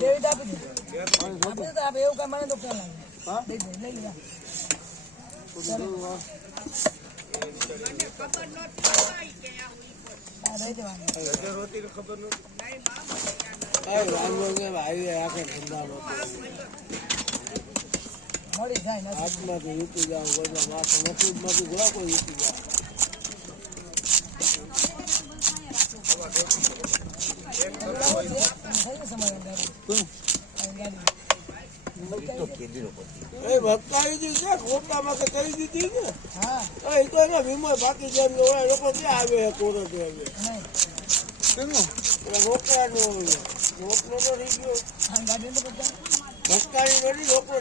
દેવી આપી દે આપણે તો આપણે એવું કામ મને તો ખ્યાલ આવે હા દે દે લઈ લે ચલો મને ખબર નહોતી કે આ દઈ દેવાની રોટી ખબર નહોતી નહીં બાબા આ વાંગો કે ભાઈ આખે ધંધા મળી જાય ને હાથમાં તો યુટી જાવ ગોળા માથ નસીબમાં તો ગોળા કોઈ યુટી જાય બાકી જેમ લોકો ક્યાં આવે કોરો રોકડા નો રોકડો તો રહી ગયો ભટકાની રોકડો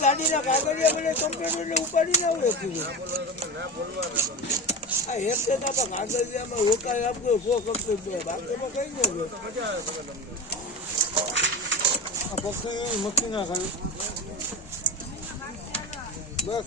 ગાડી ના કાગળિયા કમ્પ્યુટર ઉપાડી ના હોય આ એક છે કાગળિયામાં રોકાય આપજો બાકીમાં કઈ ન હોય પક્ષી મક્કી ના ખાય બસ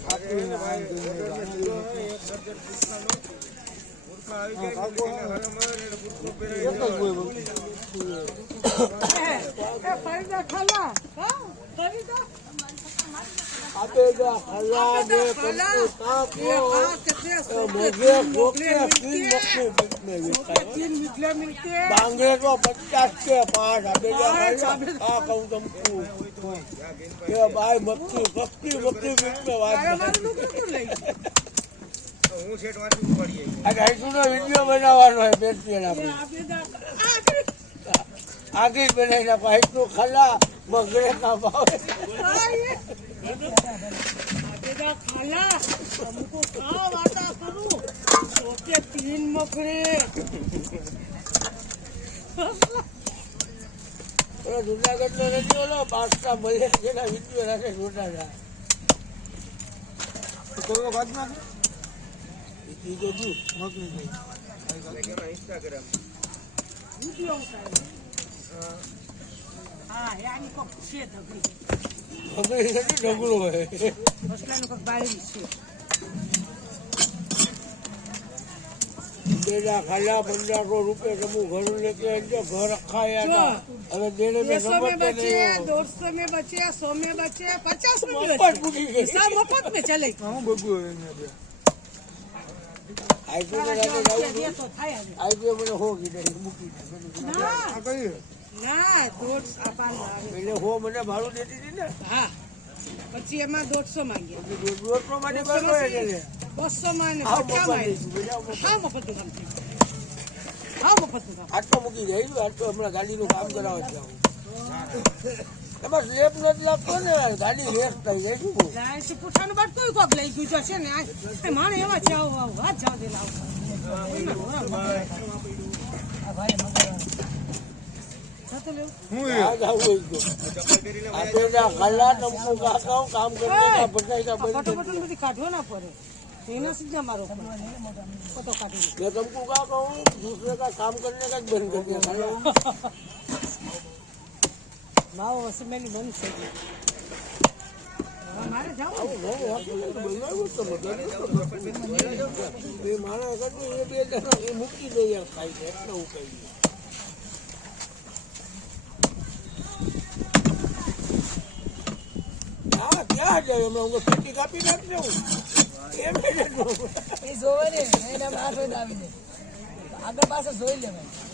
बांगे तो 50 के 5 कहूँ तुमको भाई मक्की मक्की मक्की वीडियो बनाવાનો है बेटी आगे बनाई भाई तो खला मगरे का भाव खाला हमको क्या वादा करूं सोचे 3 मकरे जूनागढ़ में नहीं बोलो पास्ता मले जेना वीडियो राखे छोटा था तो बाद में ये जो दू मग नहीं इंस्टाग्राम वीडियो हां यानी को छे धगड़ी धगड़ी ढगलो है मसला नो बारी छे बेटा खाला 1500 रुपए समूह घर लेके जो घर खाया था अरे देने में समझ बचे 200 में बचे 100 में बचे 50 में बचे सब मुफ्त में चले हां बगु आईपी में जाके जाऊं आईपी में होगी नहीं मुकी ना आ गई ના 200 આપા એટલે હો મને ભાડું દેતી હતી ને હા પછી એમાં 200 માંગ્યા 200 માટે બરો એટલે 200 માં ને 50 માં હા મફત કામ છે હા મફત કામ આટલો મૂકી જાય આટલો હમણાં ગાડીનું કામ કરાવવા જાવ એમાં સ્લેબ નથી લાગતો ને ગાડી રેસ થઈ જાય શું જાય છે પુઠાનું બાદ કોઈ કોક લઈ ગયું છે ને આ માણે એવા છે આવો આવો હાથ જાવ દે લાવ આ ભાઈ મગર काम करने का बताई का बड़ी काटो ना पड़े सीना सीधा मारो तो काटो मैं तुमको क्या कहूँ दूसरे का काम करने का बंद कर दिया माओ वैसे मैंने बंद कर दिया हमारे जाओ मारा अगर ये भी ये मुक्ति दे यार खाई इतना उपाय क्या जाए मैं उनको पेटी कापी नाख दूं ये मेरे नो ये जोवे ने एना माथो दावी दे आगे पासे જોઈ લે ભાઈ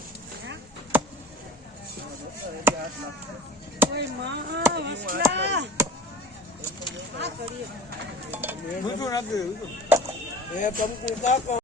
ઓય માં વસલા આ કરીએ મુજો નાખ દે એ તમકો કા